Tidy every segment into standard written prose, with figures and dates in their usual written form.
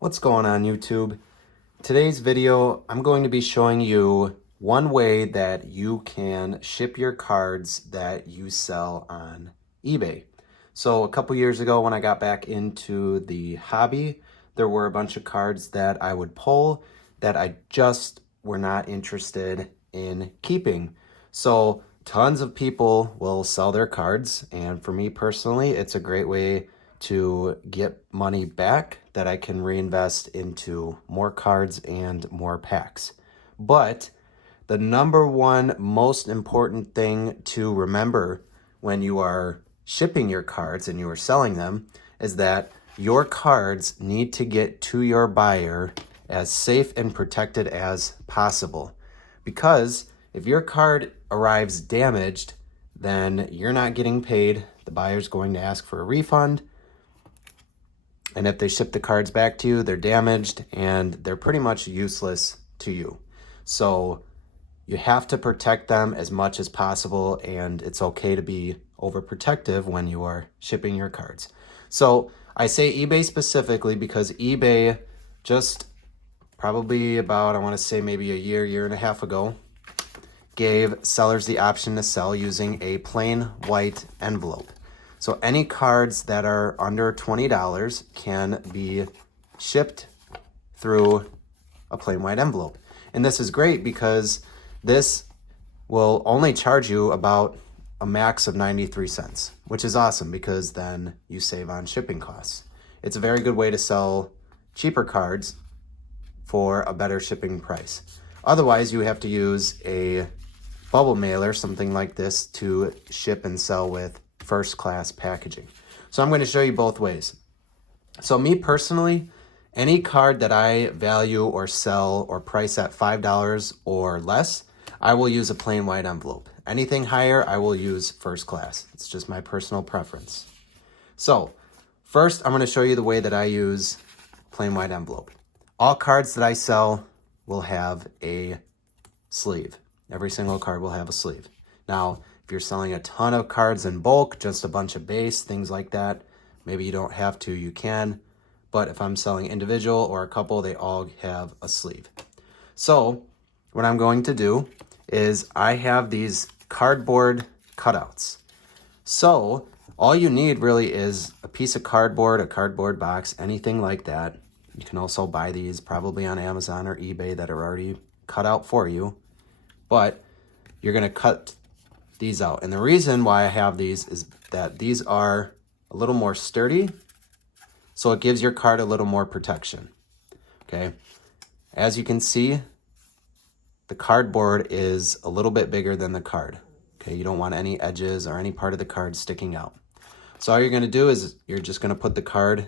What's going on YouTube? Today's video, I'm going to be showing you one way that you can ship your cards that you sell on eBay. So a couple years ago when I got back into the hobby, there were a bunch of cards that I would pull that I just were not interested in keeping. So tons of people will sell their cards, and for me personally, it's a great way to get money back that I can reinvest into more cards and more packs. But the number one most important thing to remember when you are shipping your cards and you are selling them is that your cards need to get to your buyer as safe and protected as possible. Because if your card arrives damaged, then you're not getting paid. The buyer's going to ask for a refund. And if they ship the cards back to you, they're damaged and they're pretty much useless to you. So you have to protect them as much as possible, and it's okay to be overprotective when you are shipping your cards. So I say eBay specifically because eBay just probably about, I want to say maybe a year and a half ago, gave sellers the option to sell using a plain white envelope. So any cards that are under $20 can be shipped through a plain white envelope. And this is great because this will only charge you about a max of 93 cents, which is awesome because then you save on shipping costs. It's a very good way to sell cheaper cards for a better shipping price. Otherwise, you have to use a bubble mailer, something like this, to ship and sell with first class packaging. So I'm going to show you both ways. So me personally, any card that I value or sell or price at $5 or less, I will use a plain white envelope. Anything higher, I will use first class. It's just my personal preference. So first, I'm going to show you the way that I use plain white envelope. All cards that I sell will have a sleeve. Every single card will have a sleeve. Now, if you're selling a ton of cards in bulk, just a bunch of base, things like that, maybe you don't have to, you can. But if I'm selling individual or a couple, they all have a sleeve. So what I'm going to do is I have these cardboard cutouts. So all you need really is a piece of cardboard, a cardboard box, anything like that. You can also buy these probably on Amazon or eBay that are already cut out for you. But you're going to cut these out. And the reason why I have these is that these are a little more sturdy, so it gives your card a little more protection. Okay. As you can see, the cardboard is a little bit bigger than the card. Okay. You don't want any edges or any part of the card sticking out. So all you're going to do is you're just going to put the card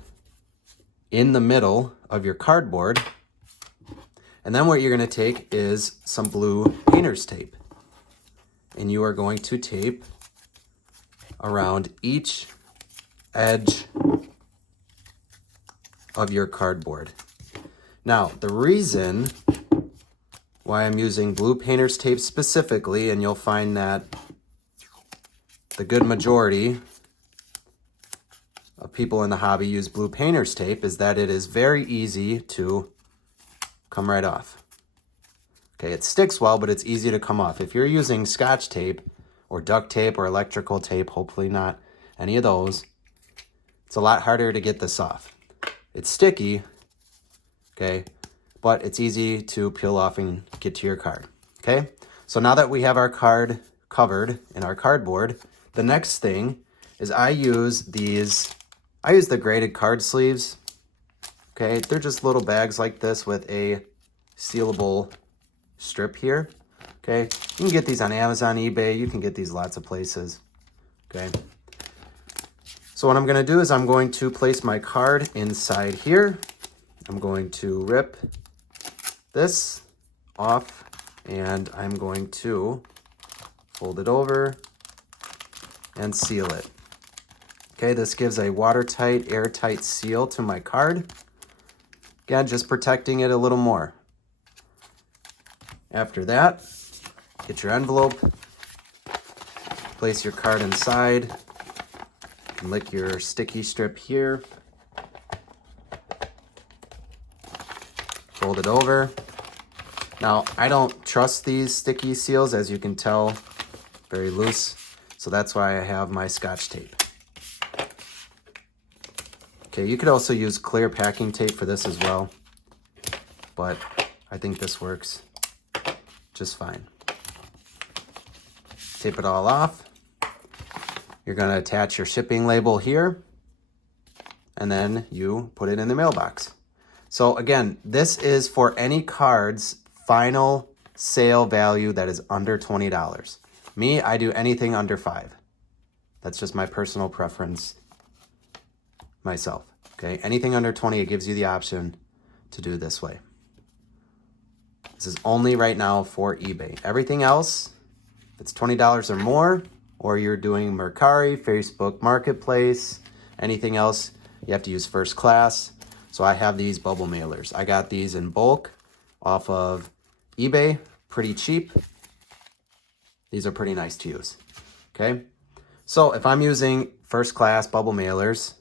in the middle of your cardboard. And then what you're going to take is some blue painter's tape. And you are going to tape around each edge of your cardboard. Now, the reason why I'm using blue painter's tape specifically, and you'll find that the good majority of people in the hobby use blue painter's tape, is that it is very easy to come right off. Okay, it sticks well, but it's easy to come off. If you're using Scotch tape or duct tape or electrical tape, hopefully not any of those, it's a lot harder to get this off. It's sticky, okay, but it's easy to peel off and get to your card, okay? So now that we have our card covered in our cardboard, the next thing is I use the graded card sleeves, okay? They're just little bags like this with a sealable strip here. Okay, you can get these on Amazon, eBay. You can get these lots of places. Okay, so what I'm going to do is I'm going to place my card inside here. I'm going to rip this off and I'm going to fold it over and seal it. Okay, this gives a watertight, airtight seal to my card. Again, just protecting it a little more. After that, get your envelope, place your card inside, you can lick your sticky strip here, fold it over. Now, I don't trust these sticky seals, as you can tell, very loose. So that's why I have my Scotch tape. Okay, you could also use clear packing tape for this as well, but I think this works just fine. Tape it all off. You're going to attach your shipping label here, and then you put it in the mailbox. So again, this is for any card's final sale value that is under $20. Me, I do anything under $5. That's just my personal preference myself. Okay, anything under 20, it gives you the option to do this way. This is only right now for eBay. Everything else, if it's $20 or more, or you're doing Mercari, Facebook Marketplace, anything else, you have to use first class. So I have these bubble mailers. I got these in bulk off of eBay, pretty cheap. These are pretty nice to use, okay? So if I'm using first class bubble mailers,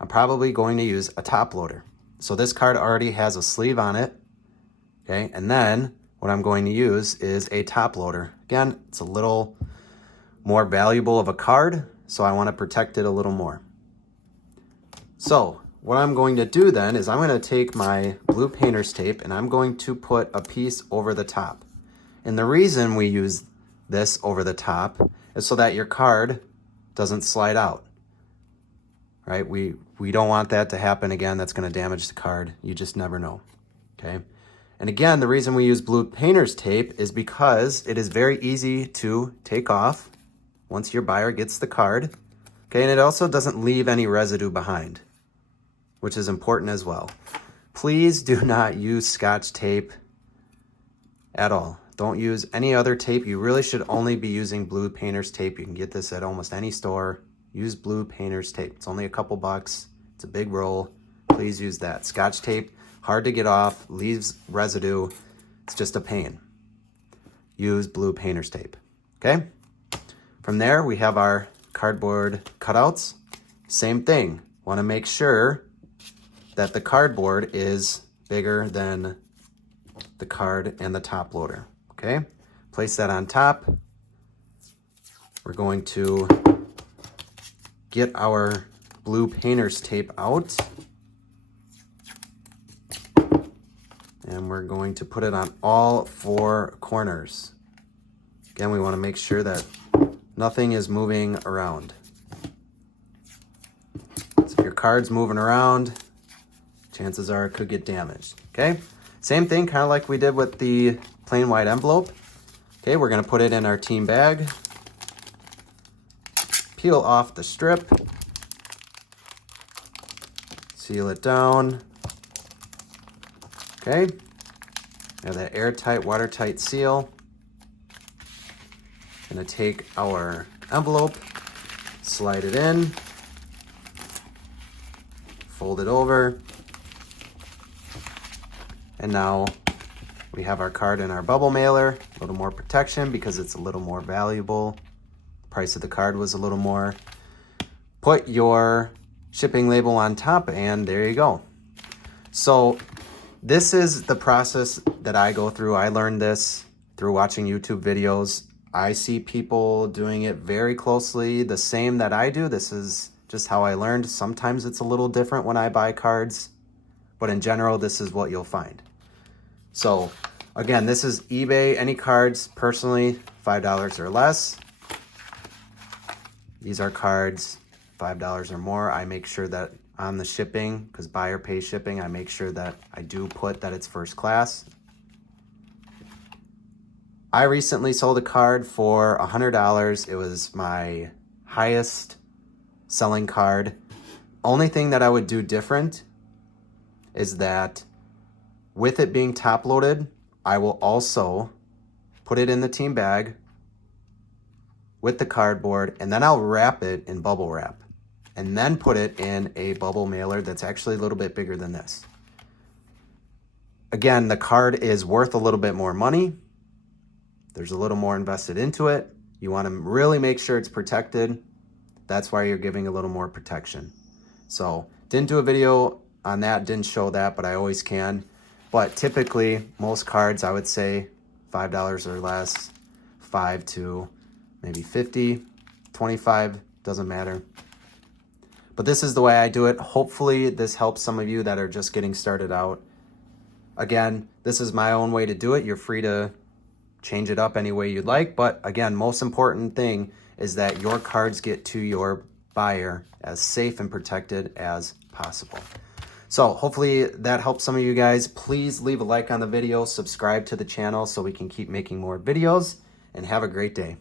I'm probably going to use a top loader. So this card already has a sleeve on it, okay? And then what I'm going to use is a top loader. Again, it's a little more valuable of a card, so I want to protect it a little more. So what I'm going to do then is I'm going to take my blue painter's tape and I'm going to put a piece over the top. And the reason we use this over the top is so that your card doesn't slide out, right? We don't want that to happen again. That's going to damage the card. You just never know, okay? And again, the reason we use blue painter's tape is because it is very easy to take off once your buyer gets the card, okay? And it also doesn't leave any residue behind, which is important as well. Please do not use Scotch tape at all. Don't use any other tape. You really should only be using blue painter's tape. You can get this at almost any store. Use blue painter's tape. It's only a couple bucks. It's a big roll. Please use that. Scotch tape, hard to get off, leaves residue. It's just a pain. Use blue painter's tape, okay? From there, we have our cardboard cutouts. Same thing. Want to make sure that the cardboard is bigger than the card and the top loader, okay? Place that on top. We're going to get our blue painter's tape out. And we're going to put it on all four corners. Again, we want to make sure that nothing is moving around. So if your card's moving around, chances are it could get damaged, okay? Same thing, kind of like we did with the plain white envelope. Okay, we're gonna put it in our team bag. Peel off the strip. Seal it down. Okay, have that airtight, watertight seal. Gonna take our envelope, slide it in, fold it over, and now we have our card in our bubble mailer. A little more protection because it's a little more valuable. Price of the card was a little more. Put your shipping label on top and there you go. So this is the process that I go through. I learned this through watching YouTube videos. I see people doing it very closely, the same that I do. This is just how I learned. Sometimes it's a little different when I buy cards, but in general, this is what you'll find. So again, this is eBay. Any cards, personally, $5 or less. These are cards, $5 or more. I make sure that on the shipping, because buyer pays shipping, I make sure that I do put that it's first class. I recently sold a card for $100. It was my highest selling card. Only thing that I would do different is that with it being top loaded, I will also put it in the team bag with the cardboard, and then I'll wrap it in bubble wrap and then put it in a bubble mailer that's actually a little bit bigger than this. Again, the card is worth a little bit more money. There's a little more invested into it. You want to really make sure it's protected. That's why you're giving a little more protection. So didn't do a video on that, didn't show that, but I always can. But typically, most cards, I would say $5 or less, 5 to maybe 50, 25, doesn't matter. But this is the way I do it. Hopefully this helps some of you that are just getting started out. Again, this is my own way to do it. You're free to change it up any way you'd like. But again, most important thing is that your cards get to your buyer as safe and protected as possible. So hopefully that helps some of you guys. Please leave a like on the video, subscribe to the channel so we can keep making more videos, and have a great day.